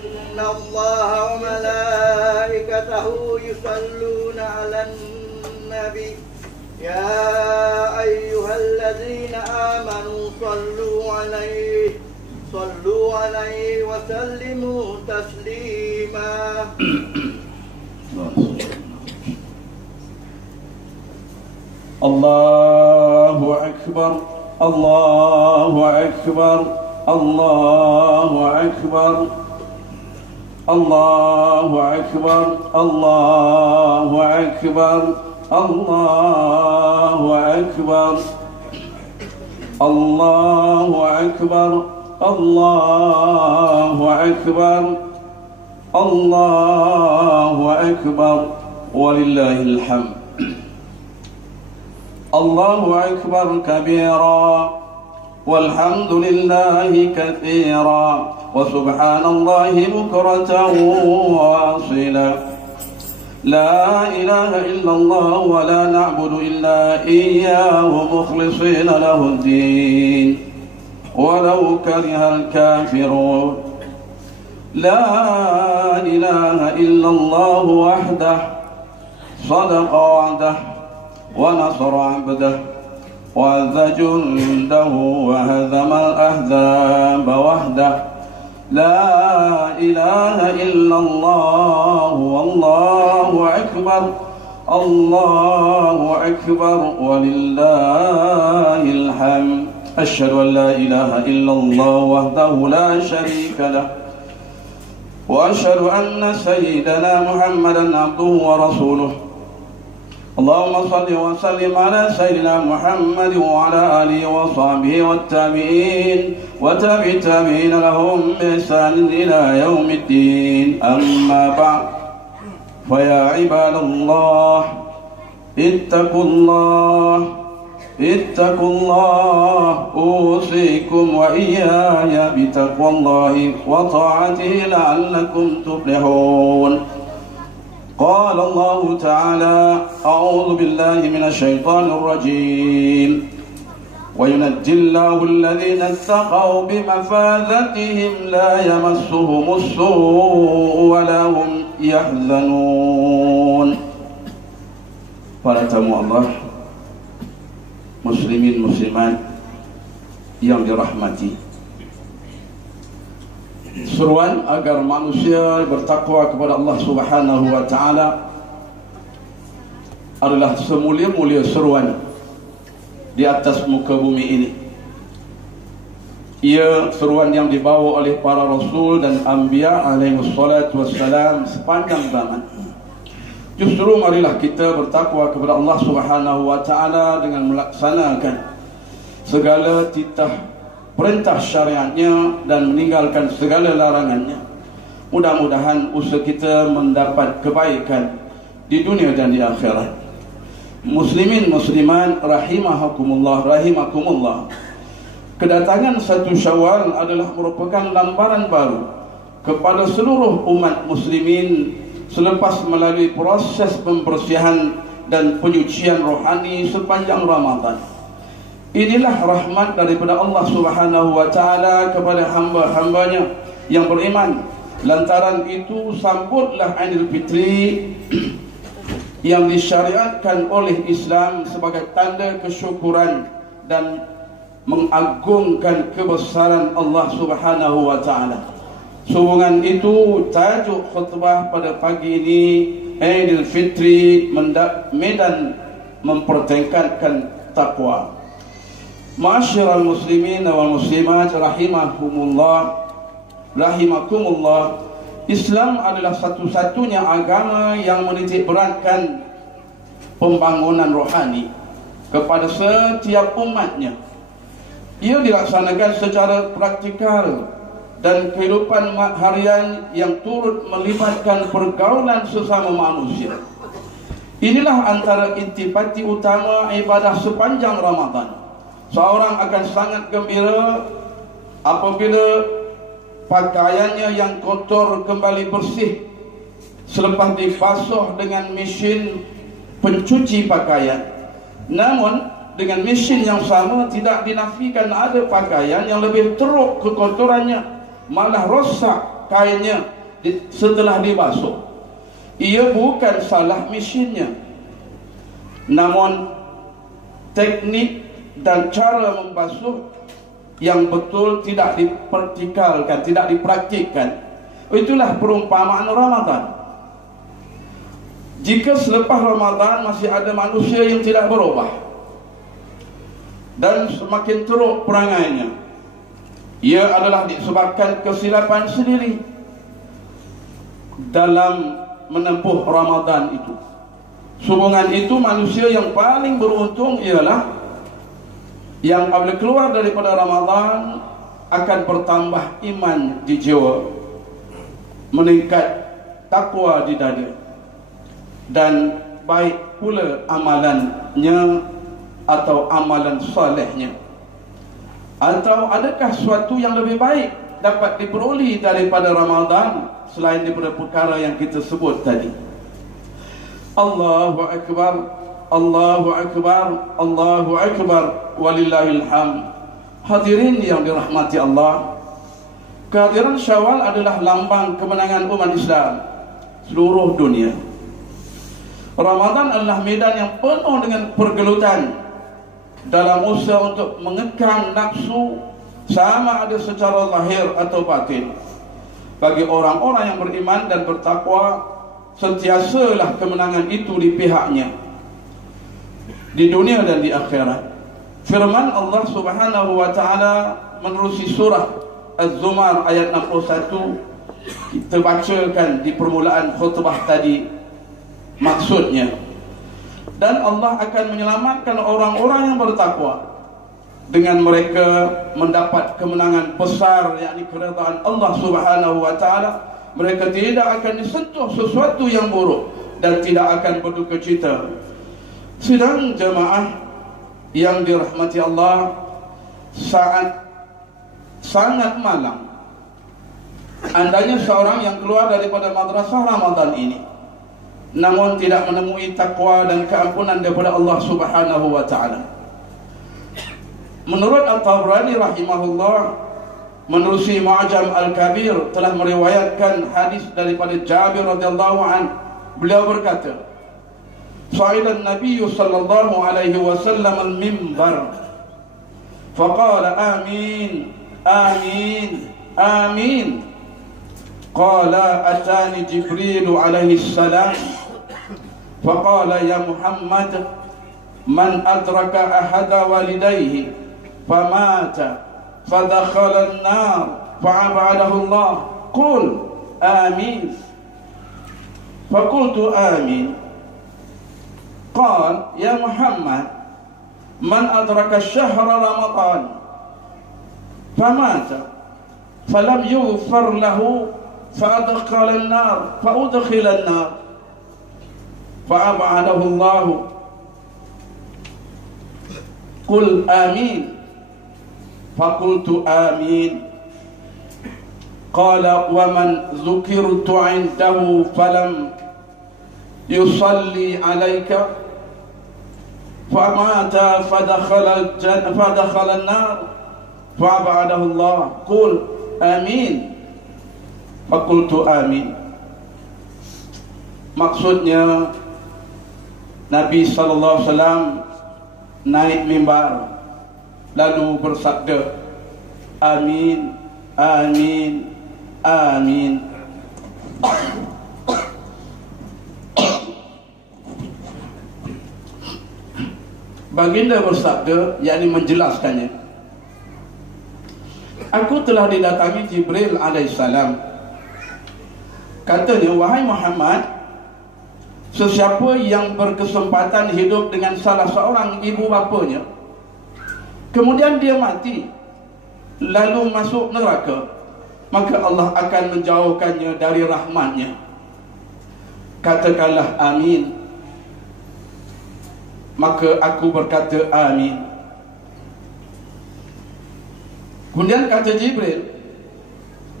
إن الله وملائكته يصلون على النبي يا أيها الذين آمنوا صلوا عليه وسلموا تسليما. الله أكبر الله أكبر الله أكبر الله أكبر الله أكبر الله أكبر الله أكبر الله أكبر الله أكبر ولله الحمد. الله أكبر كبيرا والحمد لله كثيرا وسبحان الله بكرة واصيلا. لا إله إلا الله ولا نعبد إلا إياه مخلصين له الدين ولو كره الكافرون. لا إله إلا الله وحده صدق وعده ونصر عبده وعز جنده وهزم الأحزاب وحده. لا إله إلا الله والله أكبر الله أكبر ولله الحمد. أشهد أن لا إله إلا الله وحده لا شريك له وأشهد أن سيدنا محمدا عبده ورسوله. اللهم صل وسلم على سيدنا محمد وعلى آله وصحبه والتابعين وتابع التابعين لهم بإحسان إلى يوم الدين. أما بعد فيا عباد الله اتقوا الله اتقوا الله أوصيكم وإياي بتقوى الله وطاعته لعلكم تفلحون. قال الله تعالى أعوذ بالله من الشيطان الرجيم وينجي الله الذين اتقوا بمفازتهم لا يمسهم السوء ولا هم يحزنون. Para tamu Allah, muslimin muslimat yang dirahmati, seruan agar manusia bertakwa kepada Allah Subhanahu wa taala adalah semulia-mulia seruan di atas muka bumi ini. Ia seruan yang dibawa oleh para rasul dan anbiya alaihi wassalatu wassalam sepanjang zaman. Justru marilah kita bertakwa kepada Allah Subhanahu wa taala dengan melaksanakan segala titah perintah syariatnya dan meninggalkan segala larangannya. Mudah-mudahan usaha kita mendapat kebaikan di dunia dan di akhirat. Muslimin muslimat rahimahakumullah rahimakumullah. Kedatangan 1 Syawal adalah merupakan lambaran baru kepada seluruh umat muslimin selepas melalui proses pembersihan dan penyucian rohani sepanjang Ramadan. Inilah rahmat daripada Allah Subhanahu wa taala kepada hamba-hambanya yang beriman. Lantaran itu sambutlah Aidil Fitri yang disyariatkan oleh Islam sebagai tanda kesyukuran dan mengagungkan kebesaran Allah Subhanahu wa taala. Sehubungan itu tajuk khutbah pada pagi ini Aidil Fitri medan mempertingkatkan takwa. Ma'asyiral muslimin wal muslimat rahimahumullah rahimakumullah. Islam adalah satu-satunya agama yang menitik beratkan pembangunan rohani kepada setiap umatnya. Ia dilaksanakan secara praktikal dan kehidupan harian yang turut melibatkan pergaulan sesama manusia. Inilah antara intipati utama ibadah sepanjang Ramadan. Seorang akan sangat gembira apabila pakaiannya yang kotor kembali bersih selepas dibasuh dengan mesin pencuci pakaian. Namun dengan mesin yang sama tidak dinafikan ada pakaian yang lebih teruk kekotorannya, malah rosak kainnya setelah dibasuh. Ia bukan salah mesinnya, namun teknik dan cara membasuh yang betul tidak dipraktikalkan, tidak dipraktikkan. Itulah perumpamaan Ramadan. Jika selepas Ramadan masih ada manusia yang tidak berubah dan semakin teruk perangainya, ia adalah disebabkan kesilapan sendiri dalam menempuh Ramadan itu. Hubungan itu manusia yang paling beruntung ialah yang apabila keluar daripada Ramadan akan bertambah iman di jiwa, meningkat takwa di dada, dan baik pula amalannya atau amalan solehnya. Atau adakah sesuatu yang lebih baik dapat diperoleh daripada Ramadan selain daripada perkara yang kita sebut tadi? Allahu Akbar, Allahu Akbar, Allahu Akbar, walillahil hamd. Hadirin yang dirahmati Allah, kehadiran Syawal adalah lambang kemenangan umat Islam seluruh dunia. Ramadan adalah medan yang penuh dengan pergelutan dalam usaha untuk mengekang nafsu, sama ada secara lahir atau batin. Bagi orang-orang yang beriman dan bertakwa, sentiasalah kemenangan itu di pihaknya, di dunia dan di akhirat. Firman Allah Subhanahu wa ta'ala menerusi surah Az-Zumar ayat 61, kita bacakan di permulaan khutbah tadi maksudnya. Dan Allah akan menyelamatkan orang-orang yang bertakwa dengan mereka mendapat kemenangan besar, yakni keredaan Allah Subhanahu wa ta'ala. Mereka tidak akan disentuh sesuatu yang buruk dan tidak akan berduka cita. Sedang jemaah yang dirahmati Allah, saat sangat malam andainya seorang yang keluar daripada madrasah Ramadan ini namun tidak menemui takwa dan keampunan daripada Allah Subhanahu wa ta'ala. Menurut At-Tabrani rahimahullah, menerusi Mu'jam Al-Kabir, telah meriwayatkan hadis daripada Jabir radhiyallahu an. Beliau berkata, "Sa'idan Nabi sallallahu alaihi wasallam al-mimbar, faqala amin, amin, amin. Qala atani Jibril alaihi salam, faqala ya Muhammad, man adraka ahada walidayhi famata fadakhala an-nar fa'abadahu Allah, qul amin." Faqultu amin. Qal ya Muhammad, man adraka syahra Ramadan famata falam yughfar lahu fa'adkhala an-nar fa'udkhila an-nar fa'abadahu Allah, qul amin. Faqultu amin. Qala wa man dzukirtu 'indahu falam yusalli 'alaika famata fadakhala an-nar fa'abadahu Allah, qul amin. Faqultu amin. Maksudnya Nabi sallallahu alaihi wasallam naik mimbar lalu bersabda, amin, amin, amin. Baginda bersabda, yakni menjelaskannya, aku telah didatangi Jibril alaihissalam. Katanya, wahai Muhammad, sesiapa yang berkesempatan hidup dengan salah seorang ibu bapanya, kemudian dia mati lalu masuk neraka, maka Allah akan menjauhkannya dari rahmatnya. Katakanlah amin. Maka aku berkata amin. Kemudian kata Jibril,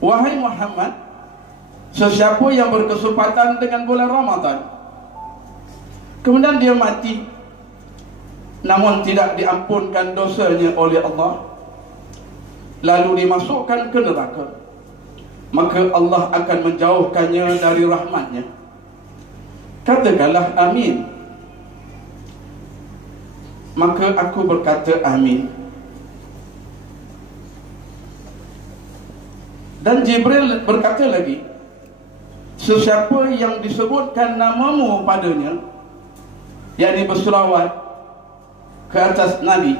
wahai Muhammad, sesiapa yang berkesempatan dengan bulan Ramadan, kemudian dia mati namun tidak diampunkan dosanya oleh Allah, lalu dimasukkan ke neraka, maka Allah akan menjauhkannya dari rahmatnya. Katakanlah amin. Maka aku berkata amin. Dan Jibril berkata lagi, sesiapa yang disebutkan namamu padanya, yakni berselawat ke atas Nabi,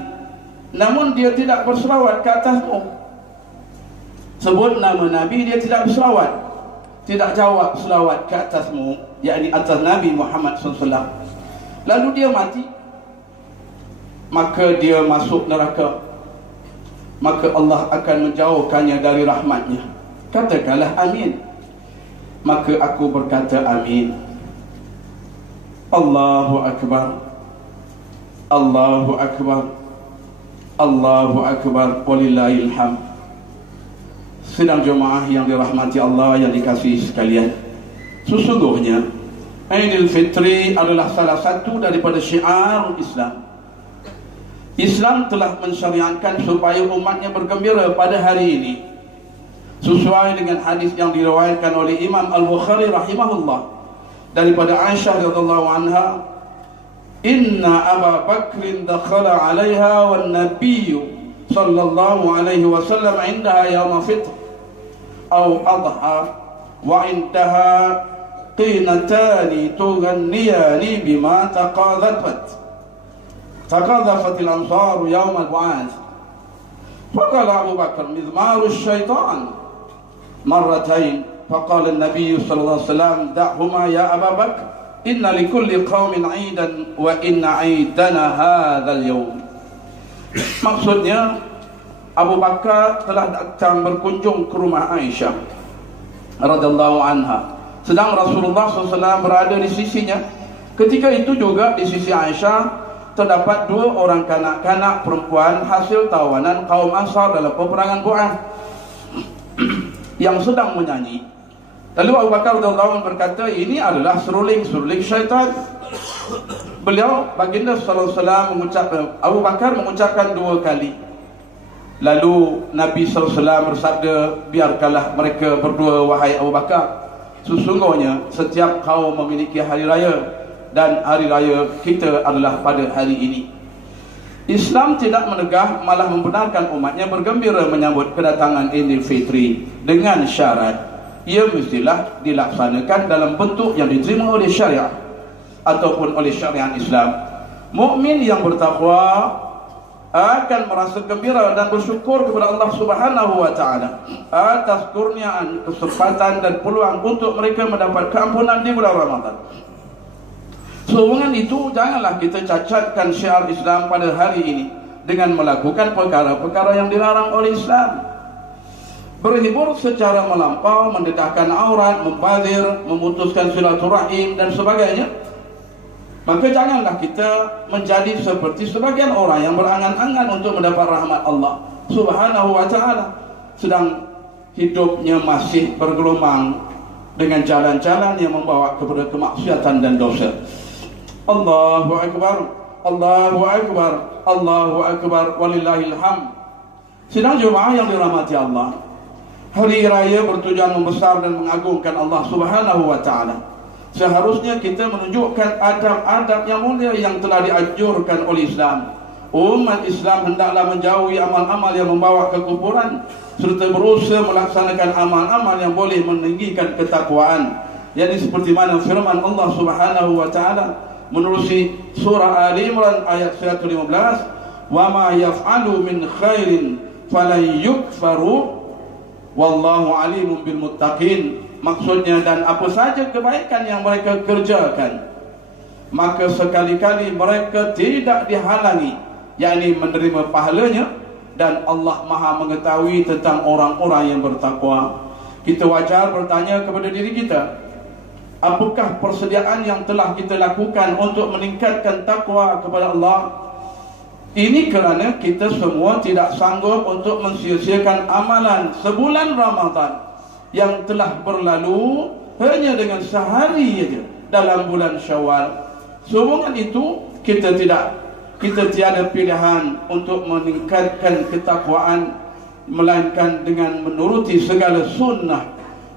namun dia tidak berselawat ke atasmu, sebut nama Nabi, dia tidak berselawat, tidak jawab selawat ke atasmu, yakni atas Nabi Muhammad SAW, lalu dia mati, maka dia masuk neraka, maka Allah akan menjauhkannya dari rahmatnya. Katakanlah amin. Maka aku berkata amin. Allahu Akbar, Allahu Akbar, Allahu Akbar, walillahil hamd. Sidang jemaah yang dirahmati Allah, yang dikasihi sekalian, sesungguhnya Aidil Fitri adalah salah satu daripada syiar Islam. Islam telah mensyariatkan supaya umatnya bergembira pada hari ini, sesuai dengan hadis yang diriwayatkan oleh Imam Al-Bukhari rahimahullah daripada Aisyah radhiyallahu anha, inna Abu Bakrin dakhala 'alaiha wan nabiy sallallahu alaihi wasallam 'indaha yawm fitr aw adha wa intaha qinatani tughanniyani bima taqadhafat al-ansar yawm al-bu'ath. Faqala Abu Bakar mizmaru syaitan مرتين فقال النبي صلى الله عليه وسلم دعهما يا أبا بكر إن لكل قوم عيدا وإن عيدنا هذا اليوم. Maksudnya Abu Bakar telah datang berkunjung ke rumah Aisyah radhiyallahu anha, sedang Rasulullah SAW berada di sisinya. Ketika itu juga di sisi Aisyah terdapat 2 orang kanak-kanak perempuan hasil tawanan kaum Ansar dalam peperangan Bu'ath yang sedang menyanyi. Lalu Abu Bakar radhiyallahu anhu berkata, ini adalah seruling-seruling syaitan. Beliau, baginda sallallahu alaihi wasallam mengucapkan, Abu Bakar mengucapkan 2 kali. Lalu Nabi sallallahu alaihi wasallam bersabda, biarkanlah mereka berdua wahai Abu Bakar. Sesungguhnya setiap kaum memiliki hari raya, dan hari raya kita adalah pada hari ini. Islam tidak menegah, malah membenarkan umatnya bergembira menyambut kedatangan Idul Fitri dengan syarat ia mestilah dilaksanakan dalam bentuk yang diterima oleh syariat ataupun oleh syariat Islam. Mukmin yang bertakwa akan merasa gembira dan bersyukur kepada Allah Subhanahu wa taala atas kurniaan, kesempatan dan peluang untuk mereka mendapat keampunan di bulan Ramadan. Sehubungan itu, janganlah kita cacatkan syiar Islam pada hari ini dengan melakukan perkara-perkara yang dilarang oleh Islam. Berhibur secara melampau, mendedahkan aurat, membazir, memutuskan silaturahim dan sebagainya. Maka janganlah kita menjadi seperti sebagian orang yang berangan-angan untuk mendapat rahmat Allah Subhanahu wa taala, sedang hidupnya masih bergelumang dengan jalan-jalan yang membawa kepada kemaksiatan dan dosa. Allahu Akbar, Allahu Akbar, Allahu Akbar, walillahil hamd. Sidang jemaah yang dirahmati Allah, hari raya bertujuan membesar dan mengagungkan Allah Subhanahu wa taala. Seharusnya kita menunjukkan adab-adab yang mulia yang telah dianjurkan oleh Islam. Umat Islam hendaklah menjauhi amal-amal yang membawa kekufuran, serta berusaha melaksanakan amal-amal yang boleh meninggikan ketakwaan. Jadi seperti mana firman Allah Subhanahu wa taala menerusi surah Ali Imran ayat 115, wa ma yaf'alu min khairin falan yukfaru wallahu alimun bil muttaqin. Maksudnya, dan apa saja kebaikan yang mereka kerjakan, maka sekali-kali mereka tidak dihalangi, yakni menerima pahalanya, dan Allah Maha mengetahui tentang orang-orang yang bertakwa. Kita wajar bertanya kepada diri kita, apakah persediaan yang telah kita lakukan untuk meningkatkan takwa kepada Allah? Ini kerana kita semua tidak sanggup untuk mensia-siakan amalan sebulan Ramadan yang telah berlalu hanya dengan sehari saja dalam bulan Syawal. Sehubungan itu, kita tiada pilihan untuk meningkatkan ketakwaan, melainkan dengan menuruti segala sunnah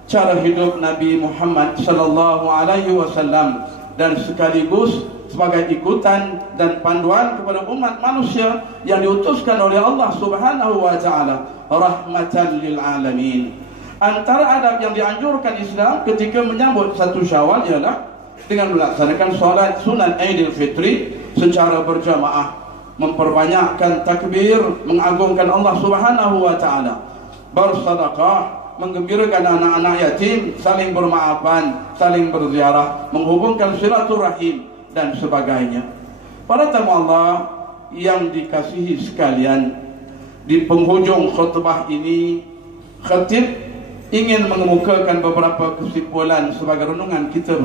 cara hidup Nabi Muhammad sallallahu alaihi wasallam, dan sekaligus sebagai ikutan dan panduan kepada umat manusia yang diutuskan oleh Allah Subhanahu wa taala rahmatan lil alamin. Antara adab yang dianjurkan Islam ketika menyambut 1 Syawal ialah dengan melaksanakan solat sunat Aidil Fitri secara berjamaah, memperbanyakkan takbir, mengagungkan Allah Subhanahu wa taala, bersedekah, menggembirakan anak-anak yatim, saling bermaafan, saling berziarah, menghubungkan silaturahim dan sebagainya. Para tamu Allah yang dikasihi sekalian, di penghujung khutbah ini khatib ingin mengemukakan beberapa kesimpulan sebagai renungan kita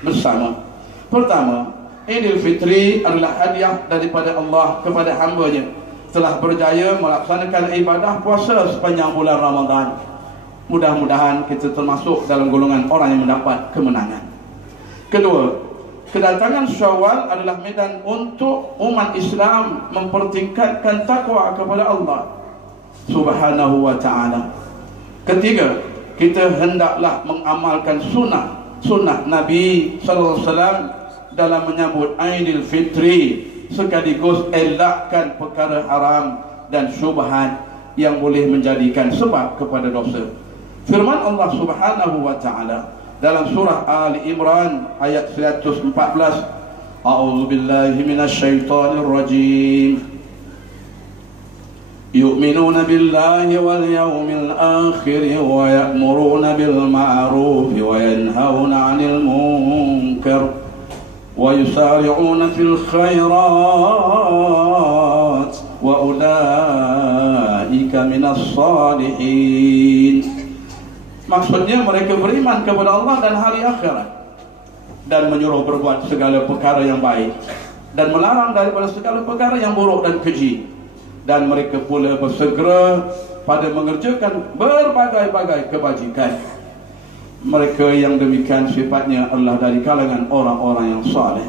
bersama. Pertama, Idul Fitri adalah hadiah daripada Allah kepada hamba-Nya telah berjaya melaksanakan ibadah puasa sepanjang bulan Ramadan. Mudah-mudahan kita termasuk dalam golongan orang yang mendapat kemenangan. Kedua, kedatangan Syawal adalah medan untuk umat Islam mempertingkatkan takwa kepada Allah Subhanahu wa taala. Ketiga, kita hendaklah mengamalkan sunnah Nabi sallallahu alaihi wasallam dalam menyambut Aidil Fitri, sekaligus elakkan perkara haram dan syubhat yang boleh menjadikan sebab kepada dosa. Firman Allah Subhanahu wa taala dalam surah Ali Imran ayat 114, A'udzu billahi minasyaitonir rajim. Yu'minuna billahi wal yawmil akhir wa ya'muruna bil ma'ruf wa yanhauna 'anil munkar wa yusari'una fil khairat wa ulaika minas salihin. Maksudnya mereka beriman kepada Allah dan hari akhirat, dan menyuruh berbuat segala perkara yang baik dan melarang daripada segala perkara yang buruk dan keji, dan mereka pula bersegera pada mengerjakan berbagai-bagai kebajikan. Mereka yang demikian sifatnya adalah dari kalangan orang-orang yang saleh.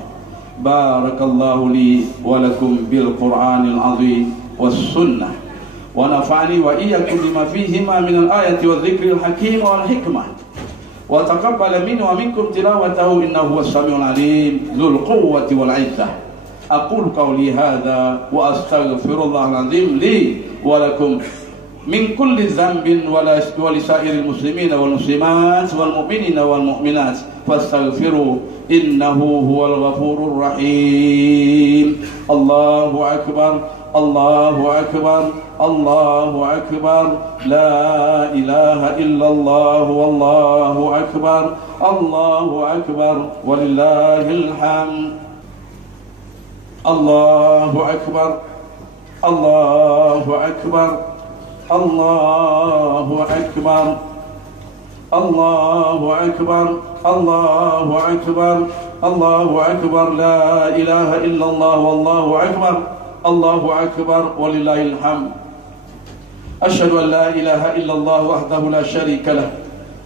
Barakallahu li wa lakum bil Qur'anil azim was sunnah, wa nafa'ani wa iyyakum bima fihima min al-ayati wa dhikril hakim wal hikmah, wa taqabbala minni wa minkum tilawatahu innahu was-sami'ul 'alim dzul quwwati wal 'izzah. Aqulu qawli hadha wa astaghfirullahal 'azim li wa lakum min kulli dhanbin wa li sa'iril muslimina wal muslimat wal mu'minina wal mu'minat fastaghfiru innahu huwal ghafurur rahim. Allahu akbar, Allahu akbar, Allahu akbar, la ilaha illallah, wallahu akbar, Allahu akbar, walillahil hamd. Allahu akbar, Allahu akbar, Allahu akbar, Allahu akbar, Allahu akbar, Allahu akbar, la ilaha illallah, wallahu akbar, Allahu akbar, walillahil hamd. Asyhadu an la ilaha illallah wahdahu la syarika lah,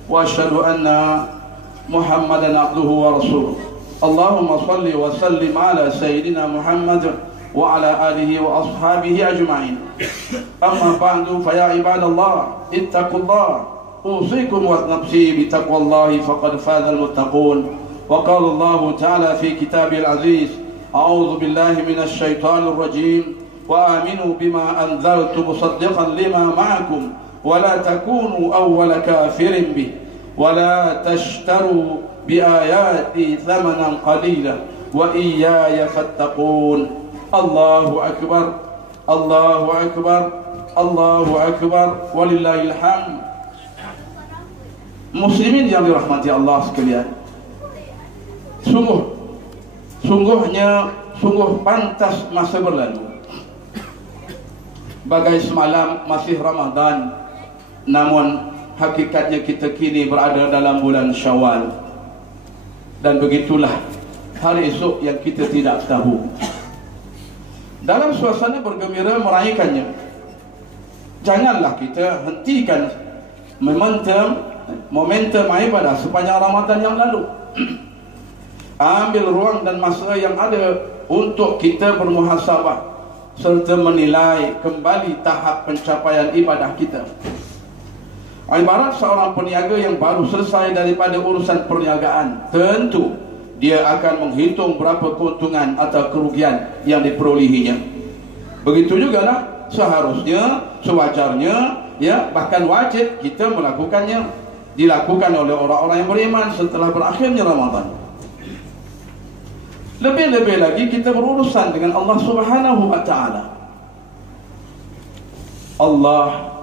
wa asyhadu anna Muhammadan abduhu wa rasuluh. Allahumma salli wa sallim ala sayyidina Muhammad wa ala alihi wa ashabihi ajma'in. Amma ba'du, fa ya ibadallah ittaqullah, usikum wa nafsi bi taqwallahi faqad faza al-muttaqun. Wa qala Allah ta'ala fi kitabil aziz, a'udzu billahi minasy syaithanir rajim, wa aminu bima anzaltu musaddiqan lima ma'akum wa la takunu awwala kafirin bih wa la tashtaru bi ayati thamanan qalila wa iyaya fattaqun. Allahu akbar, Allahu akbar, Allahu akbar, walillahil hamd. Muslimin yang dirahmati Allah sekalian, sungguh pantas masa berlalu. Bagai semalam masih Ramadan, namun hakikatnya kita kini berada dalam bulan Syawal. Dan begitulah hari esok yang kita tidak tahu. Dalam suasana bergembira merayakannya, janganlah kita hentikan momentum ibadah sepanjang Ramadan yang lalu. Ambil ruang dan masa yang ada untuk kita bermuhasabah serta menilai kembali tahap pencapaian ibadah kita. Ibarat seorang peniaga yang baru selesai daripada urusan perniagaan, tentu dia akan menghitung berapa keuntungan atau kerugian yang diperolehinya. Begitu juga lah seharusnya, sewajarnya, ya, bahkan wajib kita melakukannya, dilakukan oleh orang-orang yang beriman setelah berakhirnya Ramadan. Lebih-lebih lagi kita berurusan dengan Allah Subhanahu wa ta'ala. Allah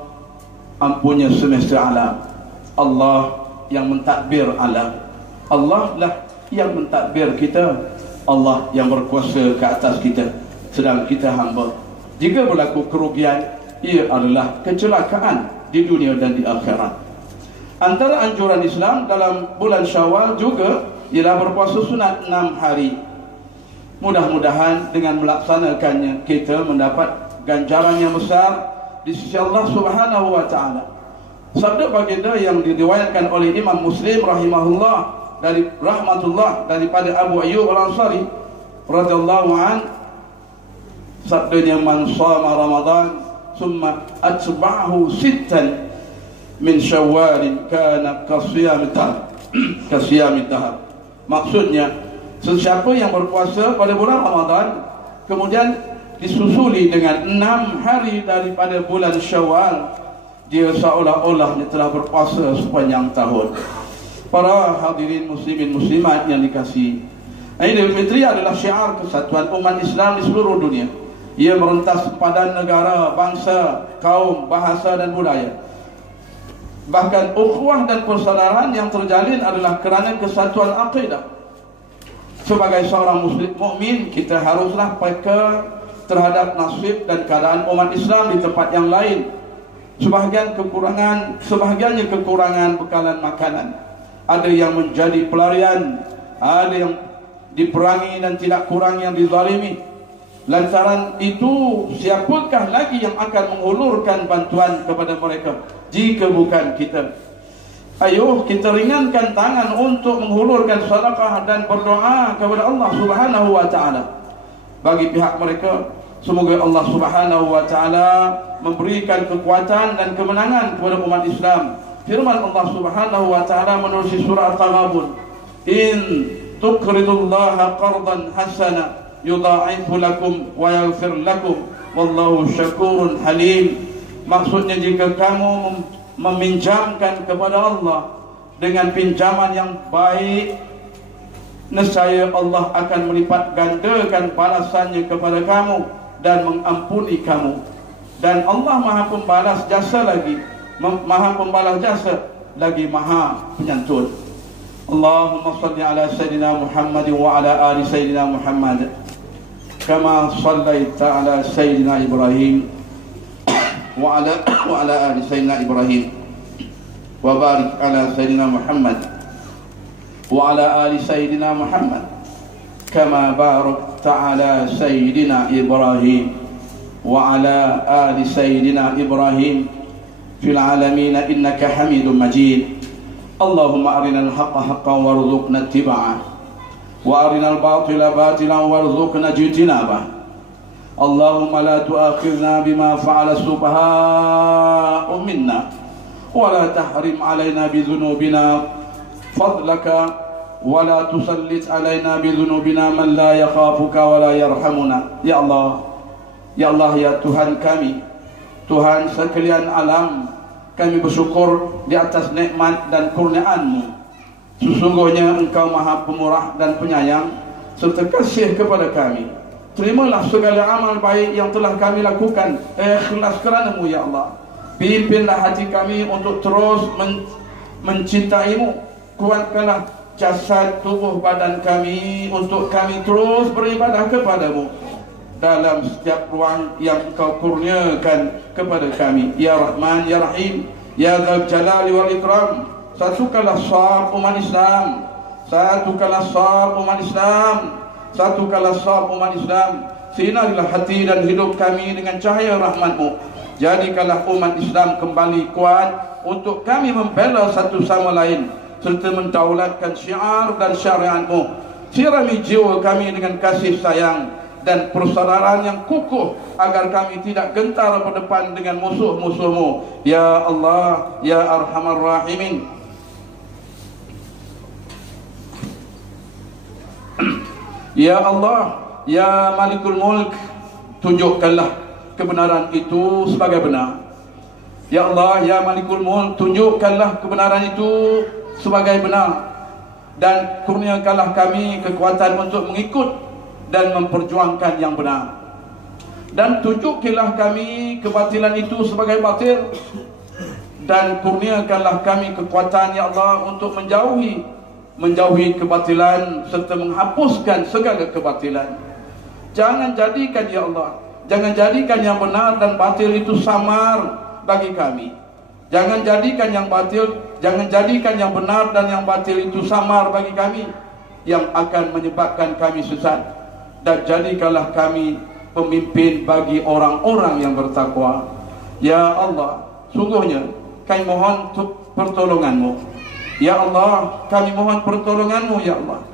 ampunya semesta alam, Allah yang mentadbir alam, Allah lah yang mentadbir kita, Allah yang berkuasa ke atas kita, sedang kita hamba. Jika berlaku kerugian, ia adalah kecelakaan di dunia dan di akhirat. Antara anjuran Islam dalam bulan Syawal juga ialah berpuasa sunat 6 hari. Mudah-mudahan dengan melaksanakannya kita mendapat ganjaran yang besar di sisi Allah Subhanahu wa ta'ala. Sabda baginda yang diriwayatkan oleh Imam Muslim rahimahullah dari rahmatullah daripada Abu Ayyub Al-Ansari radhiyallahu an, sabdanya, man shama Ramadan thumma atba'ahu sittan min Syawal kana kasiyamid dahr. Maksudnya, sesiapa yang berpuasa pada bulan Ramadan kemudian disusuli dengan 6 hari daripada bulan Syawal, dia seolah-olahnya telah berpuasa sepanjang tahun. Para hadirin muslimin muslimat yang dikasihi, Aidil Fitri adalah syiar kesatuan umat Islam di seluruh dunia. Ia merentas sempadan negara, bangsa, kaum, bahasa dan budaya. Bahkan ukhuwah dan persaudaraan yang terjalin adalah kerana kesatuan akidah. Sebagai seorang muslim mukmin, kita haruslah peka terhadap nasib dan keadaan umat Islam di tempat yang lain. Sebahagiannya kekurangan bekalan makanan, ada yang menjadi pelarian, ada yang diperangi dan tidak kurang yang dizalimi. Lantaran itu, siapakah lagi yang akan menghulurkan bantuan kepada mereka jika bukan kita? Ayo kita ringankan tangan untuk menghulurkan sedekah dan berdoa kepada Allah Subhanahu wa ta'ala bagi pihak mereka. Semoga Allah Subhanahu wa ta'ala memberikan kekuatan dan kemenangan kepada umat Islam. Firman Allah Subhanahu wa ta'ala menerusi surah Al-Taghabun, in tuqridullaha qardan hasana yudha'ifu lakum wa yaghfir lakum wallahu syakurun halim. Maksudnya, jika kamu meminjamkan kepada Allah dengan pinjaman yang baik, nescaya Allah akan melipat gandakan balasannya kepada kamu dan mengampuni kamu. Dan Allah Maha Pembalas Jasa lagi, Maha Pembalas Jasa lagi Maha Penyantun. Allahumma salli ala Sayyidina Muhammad wa ala ali Sayyidina Muhammad kama sallaita ala Sayyidina Ibrahim wa ala ali Sayyidina Ibrahim wa barik ala Sayyidina Muhammad wa ala ali Sayyidina Muhammad kama barakta ala Sayyidina Ibrahim wa ala ali Sayyidina Ibrahim fil alamin innaka Hamidum Majid. Allahumma arinal haqqa haqqan warzuqna ittiba'ah wa arinal batila batilan warzuqna ijtinabah. Allahumma la tu'akhidhna bima fa'ala as-sufaha'u minna wa la tahrim 'alaina bi dhunubina fadlaka wa la tusallit 'alaina bi dhunubina man la yakhafuka wa la yarhamuna. Ya Allah, ya Allah, ya Tuhan kami, Tuhan sekalian alam, kami bersyukur di atas nikmat dan kurniaan-Mu. Sesungguhnya Engkau Maha Pemurah dan Penyayang serta kasih kepada kami. Terimalah segala amal baik yang telah kami lakukan ikhlas kerana-Mu, ya Allah. Pimpinlah hati kami untuk terus mencintai-Mu. Kuatkanlah jasad tubuh badan kami untuk kami terus beribadah kepada-Mu dalam setiap ruang yang Engkau kurniakan kepada kami. Ya Rahman, Ya Rahim, Ya Dzal Jalali wal Ikram. Satukanlah saf umat Islam, satukanlah saf umat Islam, satukanlah saf umat Islam. Sinarilah hati dan hidup kami dengan cahaya rahmat-Mu. Jadikanlah umat Islam kembali kuat untuk kami membela satu sama lain serta mendaulatkan syiar dan syariat-Mu. Sirami jiwa kami dengan kasih sayang, dan persaudaraan yang kukuh, agar kami tidak gentar berdepan dengan musuh-musuh-Mu. Ya Allah, Ya Arhamar Rahimin. Ya Allah, Ya Malikul Mulk, tunjukkanlah kebenaran itu sebagai benar. Ya Allah, Ya Malikul Mulk, tunjukkanlah kebenaran itu sebagai benar, dan kurniakanlah kami kekuatan untuk mengikut dan memperjuangkan yang benar, dan tunjukilah kami kebatilan itu sebagai batil, dan kurniakanlah kami kekuatan ya Allah untuk menjauhi kebatilan serta menghapuskan segala kebatilan. Jangan jadikan ya Allah, jangan jadikan yang benar dan batil itu samar bagi kami. Jangan jadikan yang benar dan yang batil itu samar bagi kami, yang akan menyebabkan kami sesat. Dan jadikanlah kami pemimpin bagi orang-orang yang bertakwa. Ya Allah, sungguhnya kami mohon pertolongan-Mu. Ya Allah, kami mohon pertolongan-Mu ya Allah.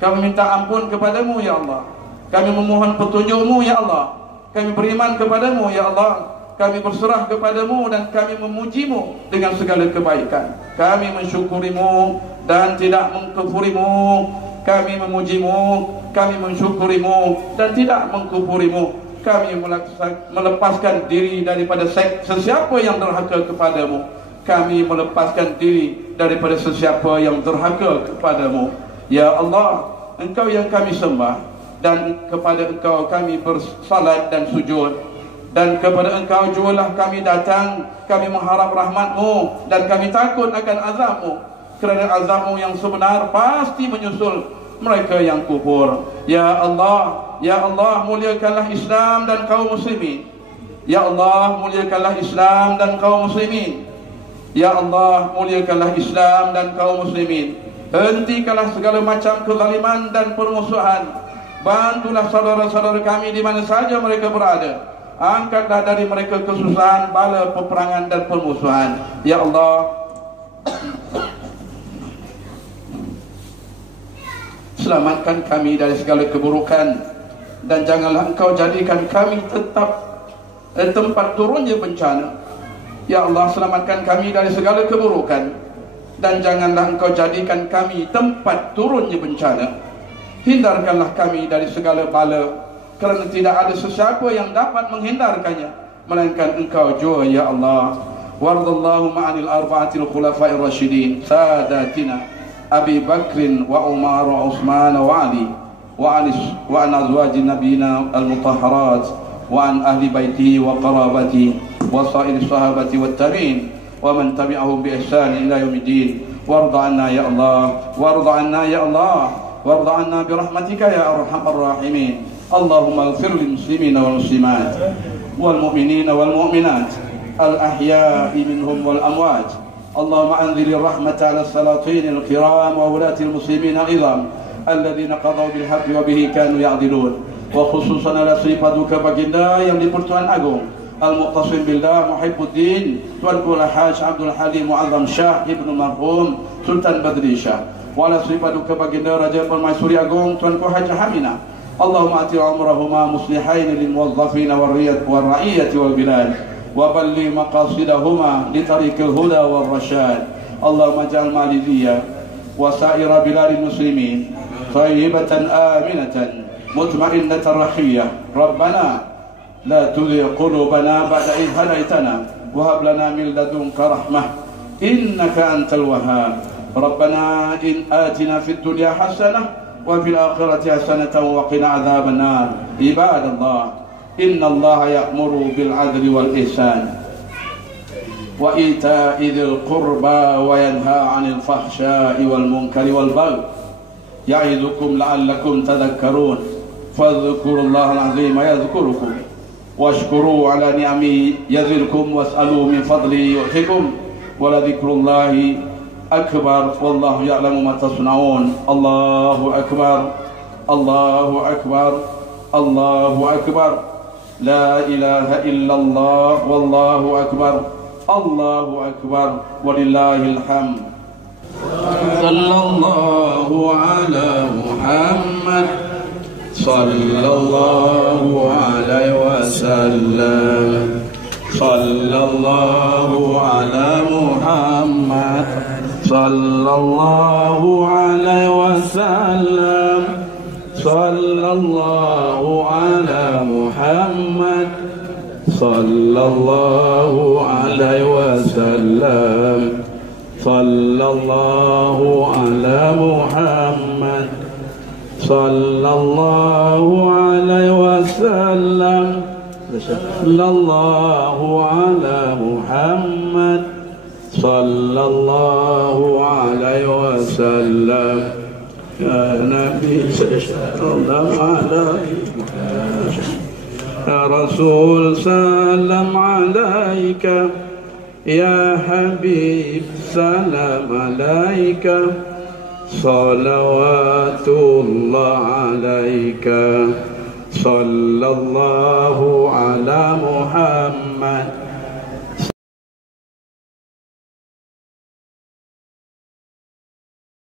Kami minta ampun kepada-Mu ya Allah. Kami memohon petunjuk-Mu ya Allah. Kami beriman kepada-Mu ya Allah. Kami berserah kepada-Mu dan kami memuji-Mu dengan segala kebaikan. Kami mensyukuri-Mu dan tidak mengkufuri-Mu. Kami memuji-Mu, kami mensyukuri-Mu dan tidak mengkufuri-Mu. Kami melepaskan diri daripada sesiapa yang derhaka kepada-Mu. Kami melepaskan diri daripada sesiapa yang derhaka kepada-Mu. Ya Allah, Engkau yang kami sembah, dan kepada Engkau kami bersalat dan sujud, dan kepada Engkau jualah kami datang. Kami mengharap rahmat-Mu dan kami takut akan azab-Mu, kerana azab-Mu yang sebenar pasti menyusul mereka yang kufur. Ya Allah, Ya Allah, muliakanlah Islam dan kaum muslimin. Ya Allah, muliakanlah Islam dan kaum muslimin. Ya Allah, muliakanlah Islam dan kaum muslimin. Hentikanlah segala macam kezaliman dan permusuhan. Bantulah saudara-saudara kami di mana saja mereka berada. Angkatlah dari mereka kesusahan, bala, peperangan dan permusuhan. Ya Allah, selamatkan kami dari segala keburukan, dan janganlah Engkau jadikan kami tetap tempat turunnya bencana. Ya Allah, selamatkan kami dari segala keburukan, dan janganlah Engkau jadikan kami tempat turunnya bencana. Hindarkanlah kami dari segala bala, kerana tidak ada sesiapa yang dapat menghindarkannya melainkan Engkau jua ya Allah. Wardallahu ma'anil arba'atil khulafa'ir rasyidin sadatina Abi Bakrin wa Umar wa Uthman wa Ali wa an azwajin nabiyina al-mutahharat wa an ahli baitihi wa qarabati wa sa'ir sahabati wa tabi'in wa man tabi'ahum bi ihsan ila yaumiddin. Warda anna ya Allah, warda anna ya Allah, warda anna bi rahmatika ya arhamar rahimin. Allahumma ighfir lil muslimina wal muslimat wal mu'minina wal mu'minat al ahya'i minhum wal amwat. اللهم أنزل الرحمة على السلاطين الكرام وولاة المسلمين العظام الذين قضوا بالحق وبه كانوا يعدلون. وخصوصا على صفاتك baginda yang di-Pertuan Agung Al-Muqtasim Billah Muhibbuddin Tuanku Al-Haj Abdul Halim Mu'azzam Shah Ibnu Marhum Sultan Badri Shah. Wa ala صفاتك baginda Raja Permaisuri Agung Tuanku Haji Hamina. Allahumma ati umrahuma muslihain lil muwazzafin wal ra'iyati wal bilad وبلغ مقاصدهما لطريق الهدى والرشاد. اللهم اجعل مالدية وسائر بلاد المسلمين طيبة آمنة مطمئنة رخية. ربنا لا تزغ قلوبنا بعد إذ هديتنا وهب لنا من لدنك رحمة إنك أنت الوهاب. ربنا إن آتنا في الدنيا حسنة وفي الآخرة حسنة وقنا عذاب النار. عباد الله، إن الله يأمر بالعدل والإحسان وإيتاء ذي القربى وينهى عن الفحشاء والمنكر والبغي يعظكم لعلكم تذكرون. فاذكروا الله العظيم يذكركم واشكروا على نعمه يزدكم واسألوا من فضله يؤتكم ولذكر الله أكبر والله يعلم ما تصنعون. الله أكبر، الله أكبر، الله أكبر. لا إله إلا الله والله أكبر، الله أكبر ولله الحمد. صلى الله على محمد sallallahu alaihi wasallam. Sallallahu ala Muhammad, sallallahu alaihi wasallam. Sallallahu ala Muhammad, sallallahu alaihi wasallam. Sallallahu ala Muhammad, sallallahu alaihi wasallam. Sallallahu ala Muhammad, sallallahu alaihi wasallam. Ya Nabi sallallahu alaihi wasallam. Ya Rasul salam alaika. Ya Habib salam alaika. Salawatullah alaika. Sallallahu ala Muhammad,